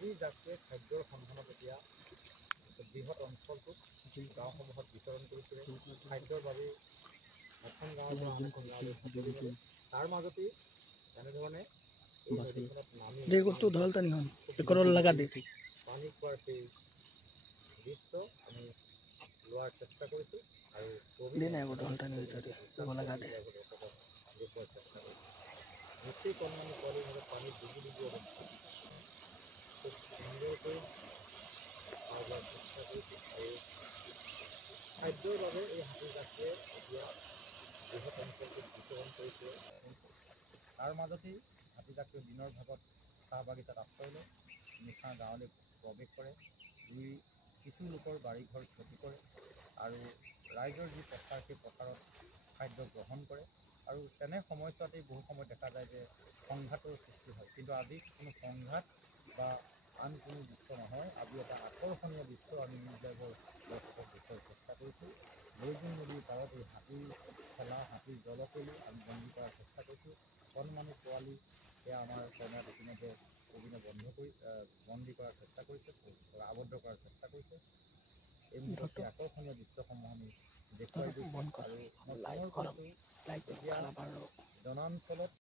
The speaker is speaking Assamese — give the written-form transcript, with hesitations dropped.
হাতীৰ জাকটোৱে খাদ্যৰ সন্ধানত এতিয়া বৃহৎ অঞ্চলটোত গাঁওসমূহত বিতৰণ কৰি ফুৰে। খাদ্যৰ বাবে এখন গাঁৱৰ পৰা আন এখন গাঁৱলৈ সাঁতুৰি মেলে। তাৰ মাজতেই এনেধৰণে এই নদীখনত নামি পানী খোৱাৰ সেই দৃশ্য আমি লোৱাৰ চেষ্টা কৰিছোঁ আৰু দেখুওৱাৰ চেষ্টা কৰিছোঁ। নিশ্চয় কণমানি পোৱালিৰ মাজত পানীত ডুবি ডুবি অৱস্থা খুব সুন্দৰকৈ চাই লোৱাৰ চেষ্টা কৰিছোঁ আৰু খাদ্যৰ বাবে এই হাতীজাকটোৱে এতিয়া বৃহৎ অঞ্চলটোত বিচৰণ কৰিছে। তাৰ মাজতেই হাতীজাকটোৱে দিনৰ ভাগত চাহ বাগিচাত আশ্ৰয় লয়, নিশা গাঁৱলৈ প্ৰৱেশ কৰে, কিছু লোকৰ বাৰীঘৰ ক্ষতি কৰে আৰু ৰাইজৰ যি পথাৰ সেই পথাৰত খাদ্য গ্ৰহণ কৰে আৰু তেনে সময়ছোৱাতেই বহু সময় দেখা যায় যে সংঘাতৰ সৃষ্টি হয়। কিন্তু আজি কোনো সংঘাত বা আন কোনো দৃশ্য নহয়, আজি এটা আকৰ্ষণীয় দৃশ্য আমি নিউজ লাইভৰ দৰ্শকক দেখুওৱাৰ চেষ্টা কৰিছোঁ। বৰগুণ নদীৰ পাৰত এই হাতীৰ খেলা, হাতীৰ জলকৈলী আমি বন্দী কৰাৰ চেষ্টা কৰিছোঁ। কণমানি পোৱালি সেয়া আমাৰ কৰ্মত ইতিমধ্যে বন্দী কৰাৰ চেষ্টা কৰিছে, আবদ্ধ কৰাৰ চেষ্টা কৰিছে। এই মুহূৰ্তত সেই আকৰ্ষণীয় দৃশ্যসমূহ আমি দেখুৱাই দিছোঁ আৰু মই পুনৰ কৈছোঁ এতিয়া জনাঞ্চলত